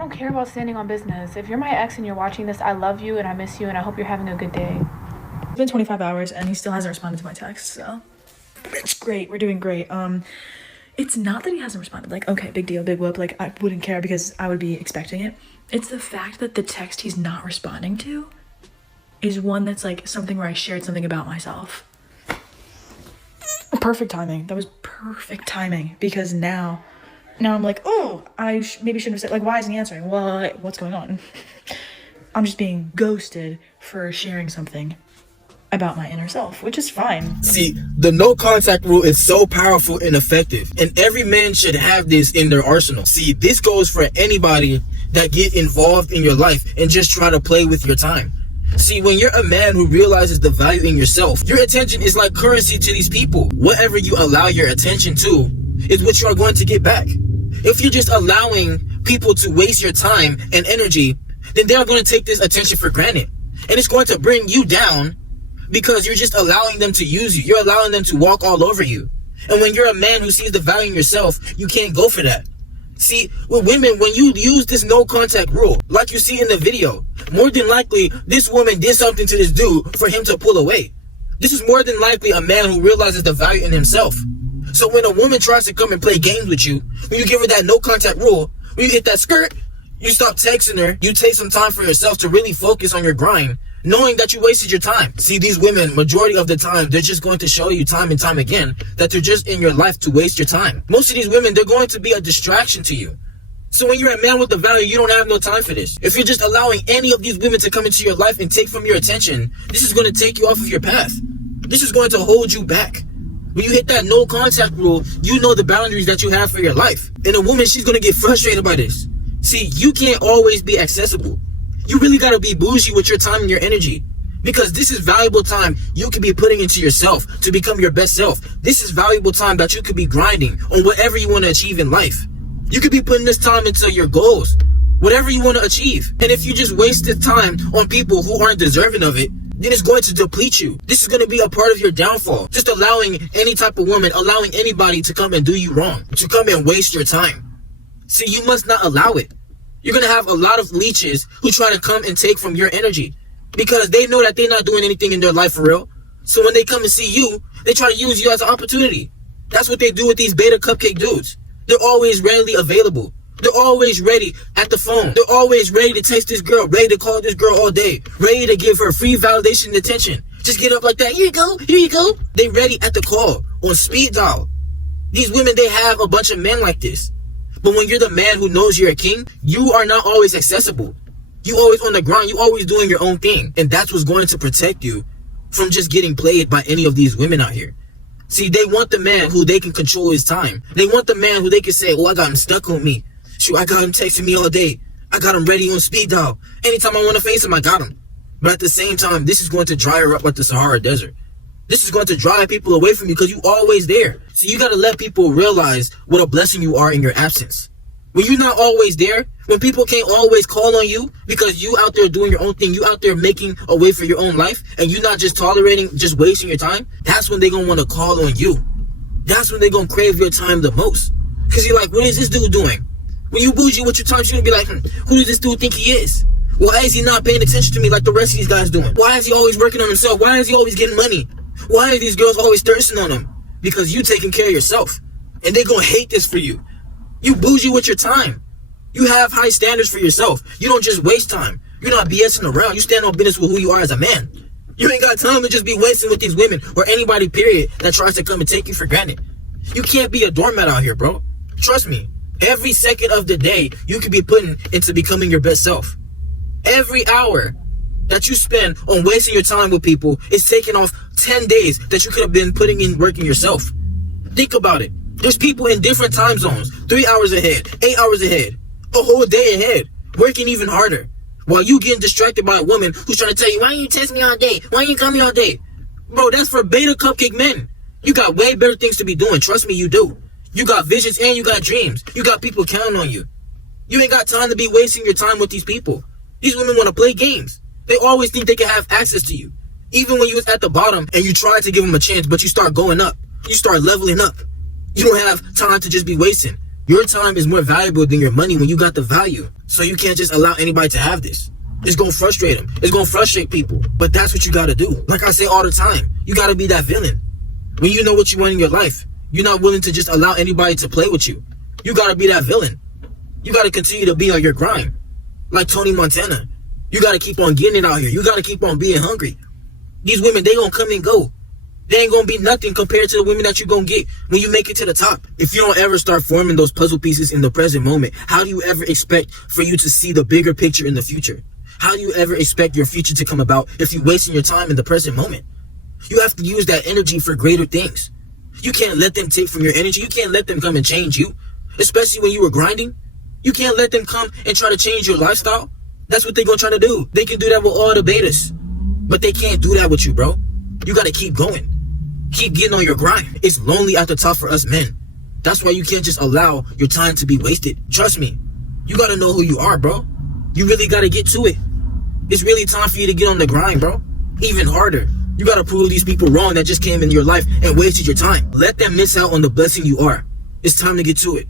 don't care about standing on business. If you're my ex and you're watching this, I love you and I miss you and I hope you're having a good day. It's been 25 hours and he still hasn't responded to my text, so it's great. We're doing great. It's not that he hasn't responded. Like, okay, big deal, big whoop. Like, I wouldn't care because I would be expecting it. It's the fact that the text he's not responding to is one that's like something where I shared something about myself. Perfect timing. That was perfect timing because now I'm like, oh, I maybe shouldn't have said, like, why isn't he answering? Well, what's going on? I'm just being ghosted for sharing something about my inner self, which is fine. See, the no contact rule is so powerful and effective, and every man should have this in their arsenal. See, this goes for anybody that get involved in your life and just try to play with your time. See, when you're a man who realizes the value in yourself, your attention is like currency to these people. Whatever you allow your attention to is what you are going to get back. If you're just allowing people to waste your time and energy, then they're going to take this attention for granted. And it's going to bring you down because you're just allowing them to use you. You're allowing them to walk all over you. And when you're a man who sees the value in yourself, you can't go for that. See, with women, when you use this no contact rule, like you see in the video, more than likely, this woman did something to this dude for him to pull away. This is more than likely a man who realizes the value in himself. So when a woman tries to come and play games with you, when you give her that no contact rule, when you hit that skirt, you stop texting her, you take some time for yourself to really focus on your grind, knowing that you wasted your time. See, these women, majority of the time, they're just going to show you time and time again that they're just in your life to waste your time. Most of these women, they're going to be a distraction to you. So when you're a man with the value, you don't have no time for this. If you're just allowing any of these women to come into your life and take from your attention, this is going to take you off of your path. This is going to hold you back. When you hit that no contact rule, you know the boundaries that you have for your life. And a woman, she's going to get frustrated by this. See, you can't always be accessible. You really got to be bougie with your time and your energy, because this is valuable time you could be putting into yourself to become your best self. This is valuable time that you could be grinding on whatever you want to achieve in life. You could be putting this time into your goals, whatever you want to achieve. And if you just waste the time on people who aren't deserving of it, then it's going to deplete you. This is going to be a part of your downfall. Just allowing any type of woman, allowing anybody to come and do you wrong, to come and waste your time. See, you must not allow it. You're going to have a lot of leeches who try to come and take from your energy because they know that they're not doing anything in their life for real. So when they come and see you, they try to use you as an opportunity. That's what they do with these beta cupcake dudes. They're always readily available. They're always ready at the phone. They're always ready to text this girl, ready to call this girl all day, ready to give her free validation and attention. Just get up like that. Here you go. Here you go. They ready at the call on speed dial. These women, they have a bunch of men like this. But when you're the man who knows you're a king, you are not always accessible. You always on the ground. You always doing your own thing. And that's what's going to protect you from just getting played by any of these women out here. See, they want the man who they can control his time. They want the man who they can say, oh, I got him stuck on me. Shoot, I got him texting me all day. I got him ready on speed dial. Anytime I want to face him, I got him. But at the same time, this is going to dry her up like the Sahara Desert. This is going to drive people away from you because you're always there. So you got to let people realize what a blessing you are in your absence. When you're not always there, when people can't always call on you because you out there doing your own thing, you out there making a way for your own life, and you're not just tolerating, just wasting your time, that's when they're going to want to call on you. That's when they're going to crave your time the most. Because you're like, what is this dude doing? When you bougie with your time, you're going to be like, who does this dude think he is? Why is he not paying attention to me like the rest of these guys doing? Why is he always working on himself? Why is he always getting money? Why are these girls always thirsting on him? Because you taking care of yourself. And they're going to hate this for you. You bougie with your time. You have high standards for yourself. You don't just waste time. You're not BSing around. You stand on business with who you are as a man. You ain't got time to just be wasting with these women or anybody, period, that tries to come and take you for granted. You can't be a doormat out here, bro. Trust me. Every second of the day, you could be putting into becoming your best self. Every hour that you spend on wasting your time with people is taking off 10 days that you could have been putting in working yourself. Think about it. There's people in different time zones, 3 hours ahead, 8 hours ahead, a whole day ahead, working even harder. While you getting distracted by a woman who's trying to tell you, why you text me all day? Why you call me all day? Bro, that's for beta cupcake men. You got way better things to be doing. Trust me, you do. You got visions and you got dreams. You got people counting on you. You ain't got time to be wasting your time with these people. These women want to play games. They always think they can have access to you. Even when you was at the bottom and you tried to give them a chance, but you start going up. You start leveling up. You don't have time to just be wasting. Your time is more valuable than your money when you got the value. So you can't just allow anybody to have this. It's gonna frustrate them. It's gonna frustrate people. But that's what you gotta do. Like I say all the time, you gotta be that villain. When you know what you want in your life, you're not willing to just allow anybody to play with you. You gotta be that villain. You gotta continue to be on your grind. Like Tony Montana. You gotta keep on getting it out here. You gotta keep on being hungry. These women, they gonna come and go. They ain't gonna be nothing compared to the women that you're gonna get when you make it to the top. If you don't ever start forming those puzzle pieces in the present moment, how do you ever expect for you to see the bigger picture in the future? How do you ever expect your future to come about if you're wasting your time in the present moment? You have to use that energy for greater things. You can't let them take from your energy. You can't let them come and change you, especially when you were grinding. You can't let them come and try to change your lifestyle. That's what they're gonna try to do. They can do that with all the betas, but they can't do that with you, bro. You gotta keep going. Keep getting on your grind. It's lonely at the top for us men. That's why you can't just allow your time to be wasted. Trust me. You gotta know who you are, bro. You really gotta get to it. It's really time for you to get on the grind, bro. Even harder. You gotta prove these people wrong that just came in your life and wasted your time. Let them miss out on the blessing you are. It's time to get to it.